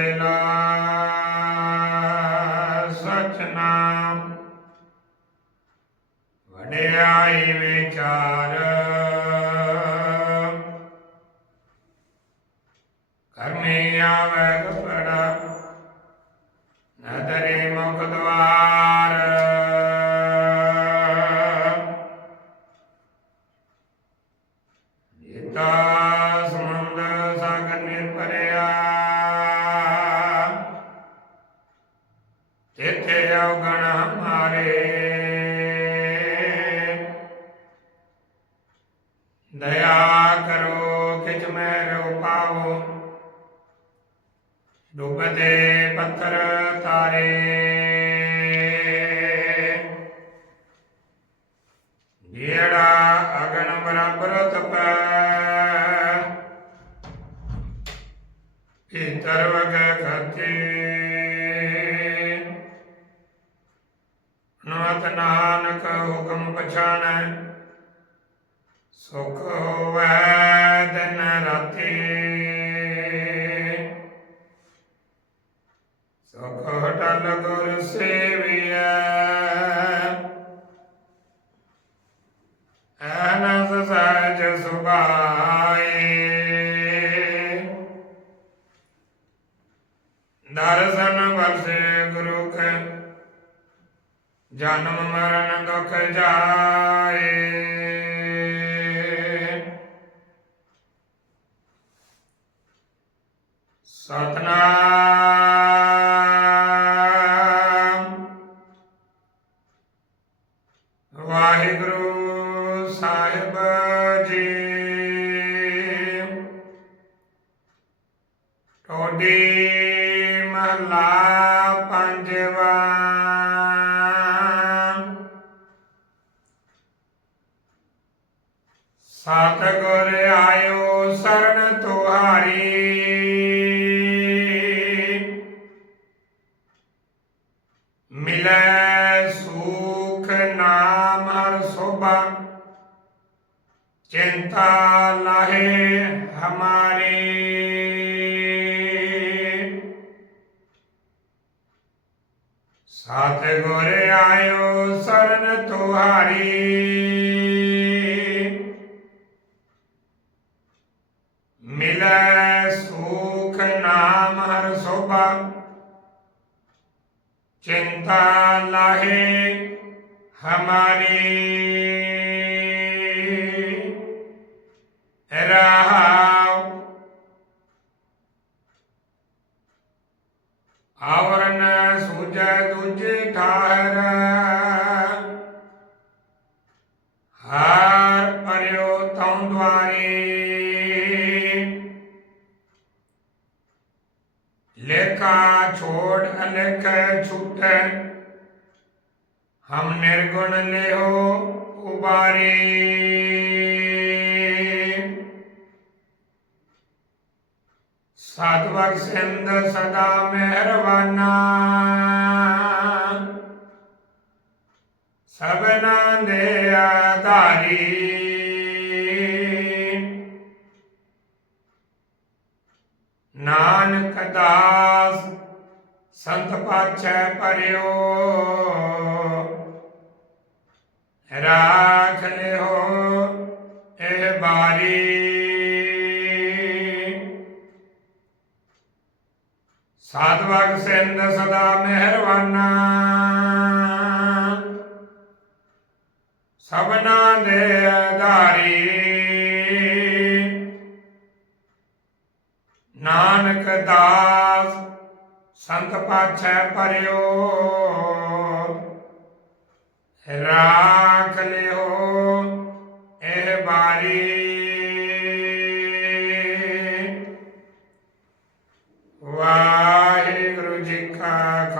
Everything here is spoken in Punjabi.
ਵੇਲਾ ਸਚ ਵਡਿਆਈ ਵਿਚਾਰ। ਕਰਮੀ ਆਵੇ ਕਪੜਾ। ਨਦਰੇ ਡੁੱਬਦੇ ਪੱਥਰ ਤਾਰੇ। ਜਿਹੜਾ ਅਗਨ ਬਰਾਬਰ ਤਪੈ। ਭੀਤਰ ਵਗੈ ਖਤੇ। ਨਾਥ ਨਾਨਕ ਹੁਕਮ ਪਛਾਣੈ ਸੁਖ ਹੋਵੈ ਦਿਨ ਰਾਤੀ। ਦਰਸ਼ਨ ਵਰਸੇ ਗੁਰੂ ਕੈ ਜਨਮ ਮਰਨ ਦੁਖ ਜਾਏ ਸਤਨਾਮ ਵਾਹਿਗੁਰੂ ਸਾਹਿਬ ਜੀ ਟੋਡੀ ਮਹਲਾ ਪੰਜਵਾ। ਸਤਿਗੁਰ ਆਇਓ ਸਰਣ ਤੁਹਾਰੀ। ਮਿਲੈ ਸੁਖ ਨਾਮ ਹਰ ਸੋਭਾ। ਚਿੰਤਾ ਲਾਹੇ ਹਮਾਰੀ। साथ गोरे आयो, शरण तुहारी मिल सुख नाम हर शोभा। चिंता लाहे हमारी। रहा आवरण सूझ दूजे ठाहर हार परियो तौ द्वारी लेखा छोड़ अलेख छूटे हम निर्गुण ले हो ਸਤਵਰ ਬਖਸ਼ਿੰਦ ਸਦਾ ਮਿਹਰਬਾਨਾ। ਸਭਨਾ ਦੇ ਆਧਾਰੀ। ਨਾਨਕ ਦਾਸ, ਸੰਤ ਪਾਛੈ ਪਰਿਓ ਰਾਖ ਲਿਓ, ਇਹ ਬਾਰੀ ਸਾਧਵਕ ਸਿੰਧ ਸਦਾ ਮਿਹਰਬਾਨਾ ਸਭਨਾ ਦੇ ਆਧਾਰੀ ਨਾਨਕ ਦਾਸ ਸੰਤ ਪਾਛੈ ਪਰਿਓ ਰਾਖ ਲਿਓ ਇਹ ਬਾਰੀ